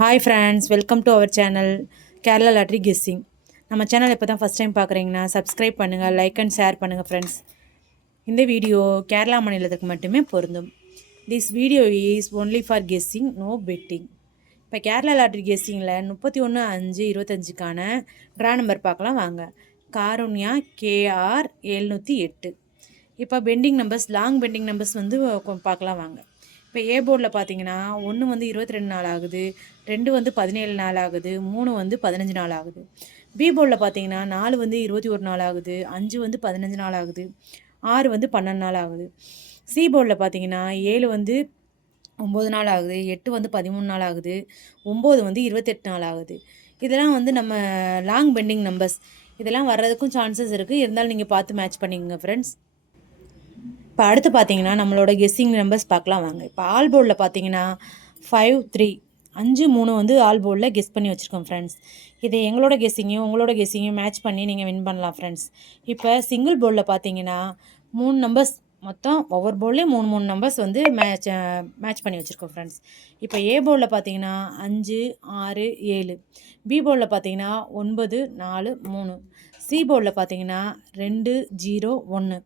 Hi friends, welcome to our channel Kerala lottery guessing. நம்ம channel இப்போ தான் ஃபஸ்ட் டைம் பார்க்குறீங்கன்னா சப்ஸ்கிரைப் பண்ணுங்கள், லைக் அண்ட் ஷேர் பண்ணுங்கள் ஃப்ரெண்ட்ஸ். இந்த வீடியோ கேரளா மாநிலத்துக்கு மட்டுமே பொருந்தும். This video is only for guessing, no betting. இப்போ கேரளா லாட்ரி கெஸ்ஸிங்கில் 31/5/25க்கான ட்ரா நம்பர் பார்க்கலாம் வாங்க. காருண்யா KR 708. இப்போ pending numbers, long pending numbers வந்து பார்க்கலாம் வாங்க. இப்போ ஏ போர்டில் பார்த்தீங்கன்னா 1 வந்து 22 நாள் ஆகுது, 2 வந்து 17 நாள் ஆகுது, 3 வந்து 15 நாள் ஆகுது. பி போர்டில் பார்த்தீங்கன்னா 4 வந்து 21 நாள் ஆகுது, 5 வந்து 15 நாள் ஆகுது, 6 வந்து 12 நாள் ஆகுது. சி போர்டில் பார்த்தீங்கன்னா 7 வந்து 9 நாள் ஆகுது, 8 வந்து 13 நாள் ஆகுது, 9 வந்து 28 நாள் ஆகுது. இதெல்லாம் வந்து நம்ம லாங் பெண்டிங் நம்பர்ஸ். இதெல்லாம் வர்றதுக்கும் சான்சஸ் இருக்குது, இருந்தாலும் நீங்கள் பார்த்து மேட்ச் பண்ணிக்கோங்க ஃப்ரெண்ட்ஸ். இப்போ அடுத்து பார்த்தீங்கன்னா நம்மளோட கெஸ்ஸிங் நம்பர்ஸ் பார்க்கலாம் வாங்க. இப்போ ஆல் போர்டில் பார்த்தீங்கன்னா 5 3 5 3 வந்து ஆல் போர்டில் கெஸ் பண்ணி வச்சுருக்கோம் ஃப்ரெண்ட்ஸ். இதை எங்களோட கெஸ்ஸிங்கையும் உங்களோட கெஸ்ஸிங்கையும் மேட்ச் பண்ணி நீங்கள் வின் பண்ணலாம் ஃப்ரெண்ட்ஸ். இப்போ சிங்கிள் போர்டில் பார்த்தீங்கன்னா 3 நம்பர்ஸ், மொத்தம் ஒவ்வொரு போர்ட்லேயும் 3 நம்பர்ஸ் வந்து மேட்ச் பண்ணி வச்சுருக்கோம் ஃப்ரெண்ட்ஸ். இப்போ ஏ போர்டில் பார்த்தீங்கன்னா 5 6 7, பி போர்டில் பார்த்தீங்கன்னா 9 4 3, சி போர்டில் பார்த்தீங்கன்னா 2 0 1.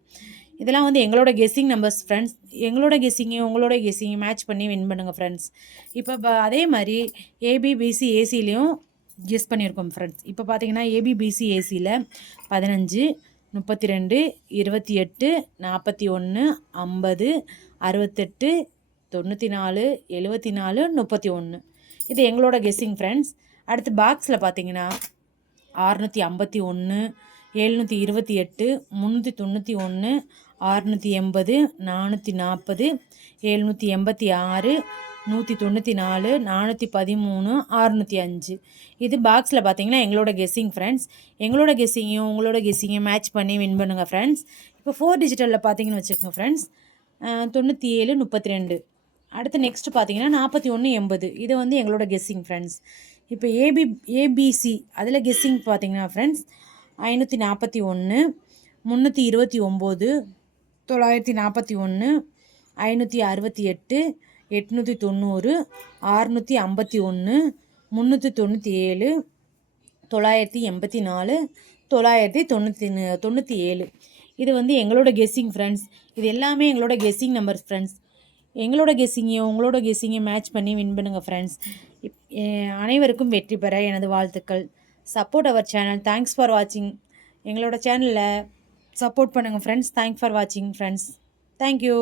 இதெல்லாம் வந்து எங்களோட கெஸ்ஸிங் நம்பர்ஸ் ஃப்ரெண்ட்ஸ். எங்களோட கெஸ்ஸிங்கையும் உங்களோட கெஸ்ஸிங்கையும் மேட்ச் பண்ணி வின் பண்ணுங்கள் ஃப்ரெண்ட்ஸ். இப்போ அதே மாதிரி ஏபிபிசி ஏசிலையும் கெஸ் பண்ணியிருக்கோம் ஃப்ரெண்ட்ஸ். இப்போ பார்த்தீங்கன்னா ஏபிபிசி ஏசியில் 15 32 28 41 50 68 94 74 31. இது எங்களோட கெஸ்ஸிங் ஃப்ரெண்ட்ஸ். அடுத்து பாக்ஸில் பார்த்தீங்கன்னா 651 728 391 680 440 786 194 413 605. இது பாக்ஸில் பார்த்தீங்கன்னா எங்களோட கெஸ்ஸிங் ஃப்ரெண்ட்ஸ். எங்களோட கெஸ்ஸிங்கையும் உங்களோட கெஸ்ஸிங்கையும் மேட்ச் பண்ணி வின் பண்ணுங்கள் ஃப்ரெண்ட்ஸ். இப்போ 4 டிஜிட்டலில் பார்த்தீங்கன்னு வச்சுக்கோங்க ஃப்ரெண்ட்ஸ், 97 32. அடுத்து நெக்ஸ்ட்டு பார்த்தீங்கன்னா 41 80. இது வந்து எங்களோட கெஸ்ஸிங் ஃப்ரெண்ட்ஸ். இப்போ ஏபிசி அதில் கெஸ்ஸிங் பார்த்தீங்கன்னா ஃப்ரெண்ட்ஸ் 541 329 941 568 890 651 397 984 997. இது வந்து எங்களோட கெஸ்ஸிங் ஃப்ரெண்ட்ஸ். இது எல்லாமே எங்களோட கெஸ்ஸிங் நம்பர்ஸ் ஃப்ரெண்ட்ஸ். எங்களோட கெஸ்ஸிங்கையும் உங்களோட கெஸ்ஸிங்கையும் மேட்ச் பண்ணி வின் பண்ணுங்கள் ஃப்ரெண்ட்ஸ். அனைவருக்கும் வெற்றி பெற எனது வாழ்த்துக்கள். Support our channel. Thanks for வாட்சிங். எங்களோட சேனலில் சப்போர்ட் பண்ணுங்கள் ஃப்ரெண்ட்ஸ். தேங்க்ஸ் ஃபார் வாட்சிங் ஃப்ரெண்ட்ஸ். தேங்க்யூ.